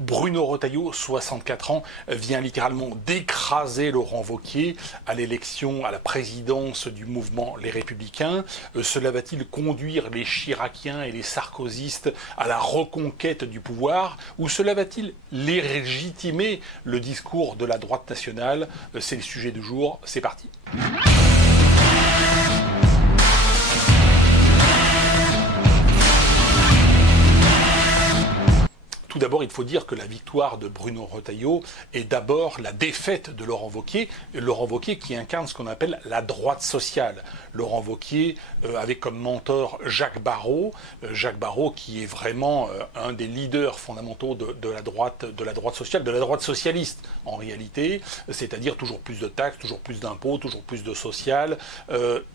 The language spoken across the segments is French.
Bruno Retailleau, 64 ans, vient littéralement d'écraser Laurent Wauquiez à l'élection à la présidence du mouvement Les Républicains. Cela va-t-il conduire les Chiraciens et les Sarkozystes à la reconquête du pouvoir, ou cela va-t-il légitimer le discours de la droite nationale? C'est le sujet du jour, c'est parti. Tout d'abord, il faut dire que la victoire de Bruno Retailleau est d'abord la défaite de Laurent Wauquiez. Laurent Wauquiez qui incarne ce qu'on appelle la droite sociale. Laurent Wauquiez avec comme mentor Jacques Barrot. Jacques Barrot qui est vraiment un des leaders fondamentaux de la droite sociale, de la droite socialiste en réalité. C'est-à-dire toujours plus de taxes, toujours plus d'impôts, toujours plus de social.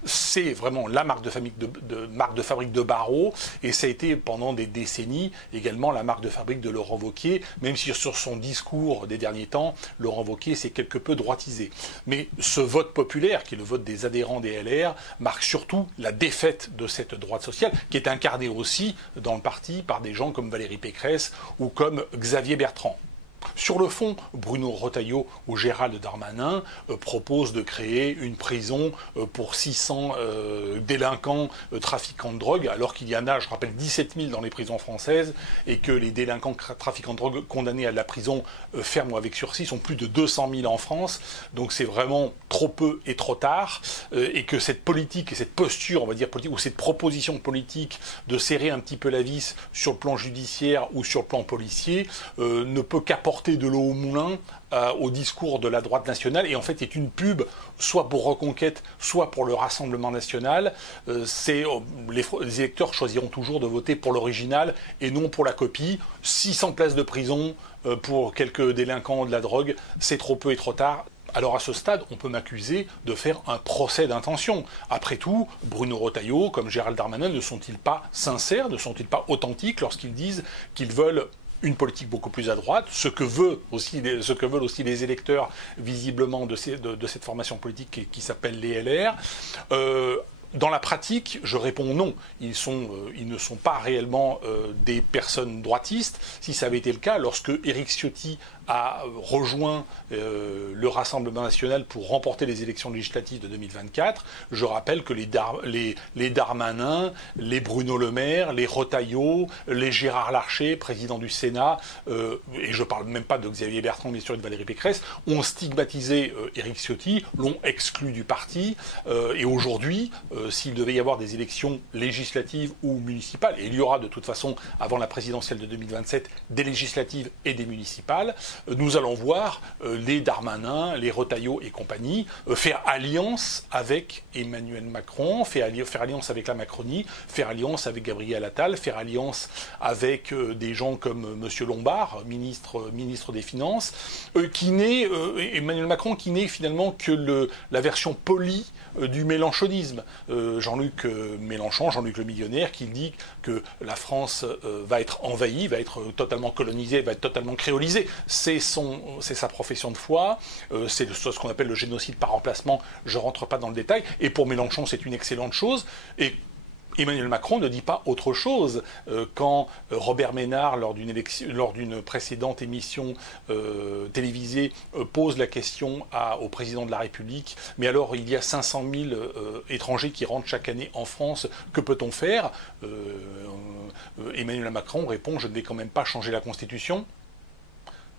C'est vraiment la marque de fabrique de Barrot. Et ça a été pendant des décennies également la marque de fabrique de Laurent Wauquiez, même si sur son discours des derniers temps, Laurent Wauquiez s'est quelque peu droitisé. Mais ce vote populaire, qui est le vote des adhérents des LR, marque surtout la défaite de cette droite sociale, qui est incarnée aussi dans le parti par des gens comme Valérie Pécresse ou comme Xavier Bertrand. Sur le fond, Bruno Retailleau ou Gérald Darmanin proposent de créer une prison pour 600 délinquants trafiquants de drogue, alors qu'il y en a, je rappelle, 17 000 dans les prisons françaises, et que les délinquants trafiquants de drogue condamnés à la prison ferme ou avec sursis sont plus de 200 000 en France. Donc c'est vraiment trop peu et trop tard, et que cette politique et cette posture, on va dire politique, ou cette proposition politique de serrer un petit peu la vis sur le plan judiciaire ou sur le plan policier ne peut qu'apporter de l'eau au moulin au discours de la droite nationale, et en fait est une pub soit pour Reconquête, soit pour le Rassemblement national. Les électeurs choisiront toujours de voter pour l'original et non pour la copie. 600 places de prison pour quelques délinquants de la drogue, c'est trop peu et trop tard. Alors à ce stade, on peut m'accuser de faire un procès d'intention. Après tout, Bruno Retailleau, comme Gérald Darmanin, ne sont-ils pas sincères, ne sont-ils pas authentiques lorsqu'ils disent qu'ils veulent une politique beaucoup plus à droite, ce que veulent aussi les électeurs visiblement de cette formation politique qui s'appelle les LR. Dans la pratique, je réponds non. Ils ne sont pas réellement des personnes droitistes. Si ça avait été le cas, lorsque Éric Ciotti a rejoint le Rassemblement national pour remporter les élections législatives de 2024, je rappelle que les Darmanin, les Bruno Le Maire, les Retailleau, les Gérard Larcher, président du Sénat, et je ne parle même pas de Xavier Bertrand, bien sûr, et de Valérie Pécresse, ont stigmatisé Éric Ciotti, l'ont exclu du parti, et aujourd'hui, s'il devait y avoir des élections législatives ou municipales, et il y aura de toute façon, avant la présidentielle de 2027, des législatives et des municipales, nous allons voir les Darmanin, les Retailleau et compagnie faire alliance avec Emmanuel Macron, faire alliance avec la Macronie, faire alliance avec Gabriel Attal, faire alliance avec des gens comme M. Lombard, ministre des Finances, Emmanuel Macron qui n'est finalement que la version polie du mélenchonisme. Jean-Luc Mélenchon, Jean-Luc le millionnaire, qui dit que la France va être envahie, va être totalement colonisée, va être totalement créolisée. C'est sa profession de foi, c'est ce qu'on appelle le génocide par remplacement, je ne rentre pas dans le détail, et pour Mélenchon c'est une excellente chose, et Emmanuel Macron ne dit pas autre chose quand Robert Ménard, lors d'une précédente émission télévisée, pose la question au président de la République. Mais alors, il y a 500 000 étrangers qui rentrent chaque année en France. Que peut-on faire? Emmanuel Macron répond: je ne vais quand même pas changer la Constitution.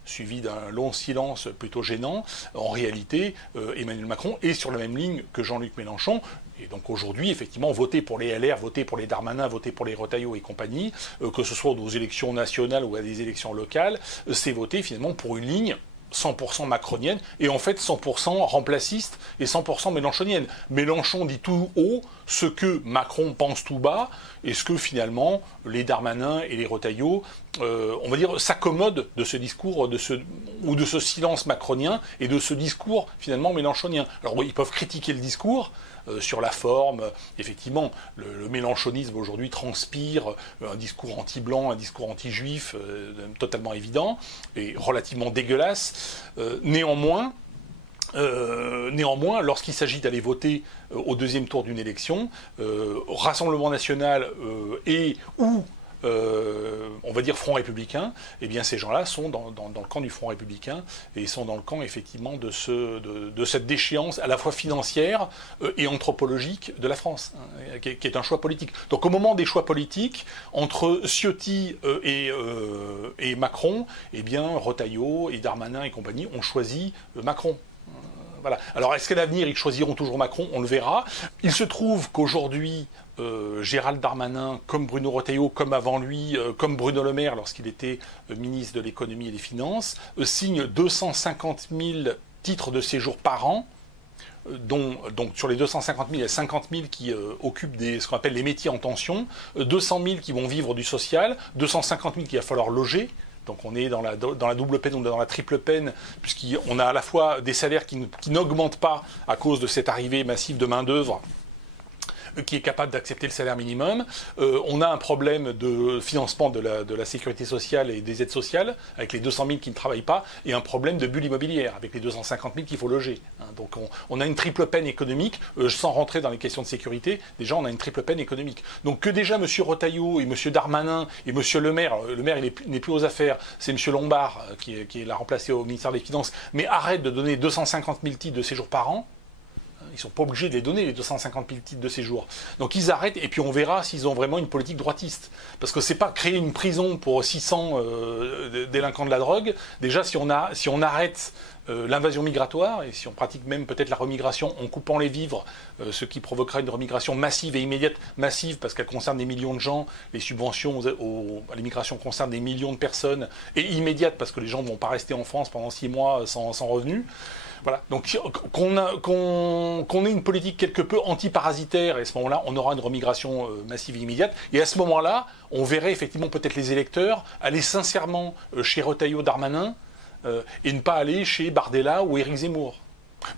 Suivi d'un long silence plutôt gênant. En réalité, Emmanuel Macron est sur la même ligne que Jean-Luc Mélenchon. Et donc aujourd'hui, effectivement, voter pour les LR, voter pour les Darmanin, voter pour les Retailleau et compagnie, que ce soit aux élections nationales ou à des élections locales, c'est voter finalement pour une ligne 100% macronienne et en fait 100% remplaciste et 100% mélenchonienne. Mélenchon dit tout haut ce que Macron pense tout bas et ce que finalement les Darmanin et les Retailleau, on va dire, s'accommodent de ce discours de ce silence macronien et de ce discours finalement mélenchonien. Alors oui, ils peuvent critiquer le discours sur la forme. Effectivement, le mélenchonisme aujourd'hui transpire un discours anti-blanc, un discours anti-juif totalement évident et relativement dégueulasse. Néanmoins, lorsqu'il s'agit d'aller voter au deuxième tour d'une élection, Rassemblement national ou on va dire Front républicain, eh bien ces gens-là sont dans le camp du Front républicain et sont dans le camp effectivement de cette déchéance à la fois financière et anthropologique de la France, hein, qui est un choix politique. Donc au moment des choix politiques, entre Ciotti et Macron, eh bien Retailleau et Darmanin et compagnie ont choisi Macron. Voilà. Alors, est-ce qu'à l'avenir, ils choisiront toujours Macron? On le verra. Il se trouve qu'aujourd'hui, Gérald Darmanin, comme Bruno Retailleau, comme avant lui, comme Bruno Le Maire, lorsqu'il était ministre de l'économie et des finances, signe 250 000 titres de séjour par an, donc sur les 250 000, il y a 50 000 qui occupent ce qu'on appelle les métiers en tension, 200 000 qui vont vivre du social, 250 000 qu'il va falloir loger. Donc on est dans la double peine ou dans la triple peine, puisqu'on a à la fois des salaires qui n'augmentent pas à cause de cette arrivée massive de main-d'œuvre qui est capable d'accepter le salaire minimum. On a un problème de financement de la sécurité sociale et des aides sociales, avec les 200 000 qui ne travaillent pas, et un problème de bulle immobilière, avec les 250 000 qu'il faut loger. Donc on a une triple peine économique, sans rentrer dans les questions de sécurité, déjà on a une triple peine économique. Donc que déjà M. Retailleau et M. Darmanin et M. Le Maire il n'est plus aux affaires, c'est M. Lombard qui l'a remplacé au ministère des Finances, mais arrête de donner 250 000 titres de séjour par an. Ils ne sont pas obligés de les donner, les 250 000 titres de séjour. Donc ils arrêtent, et puis on verra s'ils ont vraiment une politique droitiste. Parce que c'est pas créer une prison pour 600 délinquants de la drogue. Déjà, si on arrête l'invasion migratoire, et si on pratique même peut-être la remigration en coupant les vivres, ce qui provoquera une remigration massive et immédiate, massive parce qu'elle concerne des millions de gens, les subventions à l'immigration concernent des millions de personnes, et immédiate parce que les gens ne vont pas rester en France pendant 6 mois sans revenus. Voilà. Donc qu'on ait une politique quelque peu anti-parasitaire, et à ce moment-là, on aura une remigration massive et immédiate. Et à ce moment-là, on verrait effectivement peut-être les électeurs aller sincèrement chez Retailleau, Darmanin, et ne pas aller chez Bardella ou Éric Zemmour.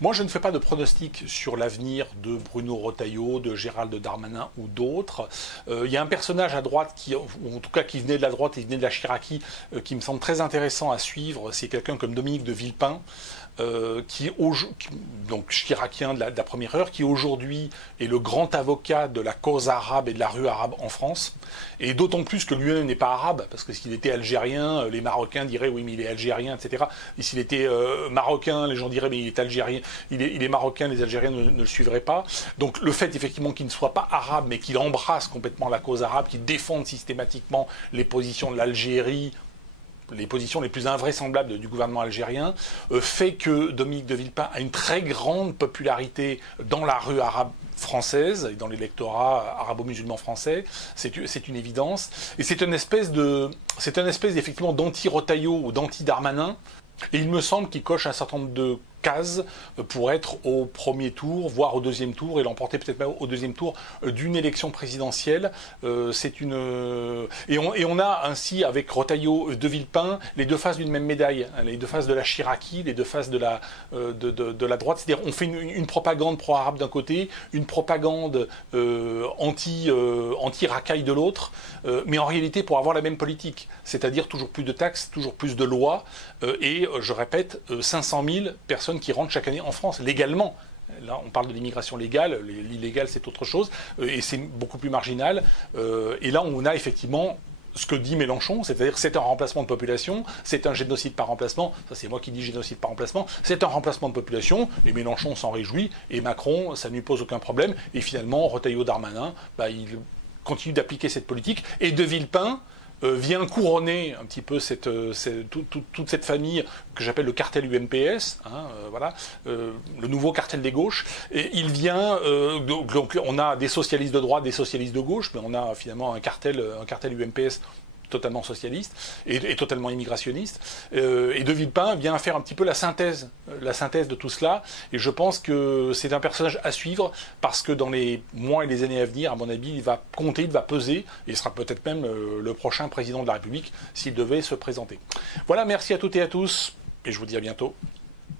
Moi, je ne fais pas de pronostic sur l'avenir de Bruno Retailleau, de Gérald Darmanin ou d'autres. Il y a un personnage à droite, ou en tout cas qui venait de la droite et venait de la Chiraquie, qui me semble très intéressant à suivre. C'est quelqu'un comme Dominique de Villepin, donc chiracien de la première heure, qui aujourd'hui est le grand avocat de la cause arabe et de la rue arabe en France. Et d'autant plus que lui-même n'est pas arabe, parce que s'il était algérien, les Marocains diraient oui mais il est algérien, etc. Et s'il était marocain, les gens diraient mais il est algérien, il est marocain, les Algériens ne le suivraient pas. Donc le fait effectivement qu'il ne soit pas arabe, mais qu'il embrasse complètement la cause arabe, qu'il défonde systématiquement les positions de l'Algérie, les positions les plus invraisemblables du gouvernement algérien, fait que Dominique de Villepin a une très grande popularité dans la rue arabe française et dans l'électorat arabo-musulman français. C'est une évidence. Et c'est une espèce effectivement d'anti-Retailleau ou d'anti-Darmanin. Et il me semble qu'il coche un certain nombre de cases pour être au premier tour, voire au deuxième tour, et l'emporter peut-être même au deuxième tour d'une élection présidentielle. Et on a ainsi, avec Retailleau, de Villepin, les deux faces d'une même médaille, hein, les deux faces de la Chiraquie, les deux faces de la droite. C'est-à-dire on fait une propagande pro-arabe d'un côté, une propagande anti-racaille de l'autre, mais en réalité pour avoir la même politique, c'est-à-dire toujours plus de taxes, toujours plus de lois, et je répète, 500 000 personnes qui rentrent chaque année en France, légalement. Là, on parle de l'immigration légale, l'illégal c'est autre chose, et c'est beaucoup plus marginal. Et là, on a effectivement ce que dit Mélenchon, c'est-à-dire c'est un remplacement de population, c'est un génocide par remplacement, ça c'est moi qui dis génocide par remplacement, c'est un remplacement de population, et Mélenchon s'en réjouit, et Macron, ça ne lui pose aucun problème, et finalement, Retailleau Darmanin, il continue d'appliquer cette politique, et de Villepin vient couronner un petit peu toute cette famille que j'appelle le cartel UMPS, hein, voilà, le nouveau cartel des gauches. Et il vient, donc on a des socialistes de droite, des socialistes de gauche, mais on a finalement un cartel UMPS totalement socialiste et totalement immigrationniste. Et de Villepin vient faire un petit peu la synthèse de tout cela. Et je pense que c'est un personnage à suivre parce que dans les mois et les années à venir, à mon avis, il va compter, il va peser, et il sera peut-être même le prochain président de la République s'il devait se présenter. Voilà, merci à toutes et à tous, et je vous dis à bientôt.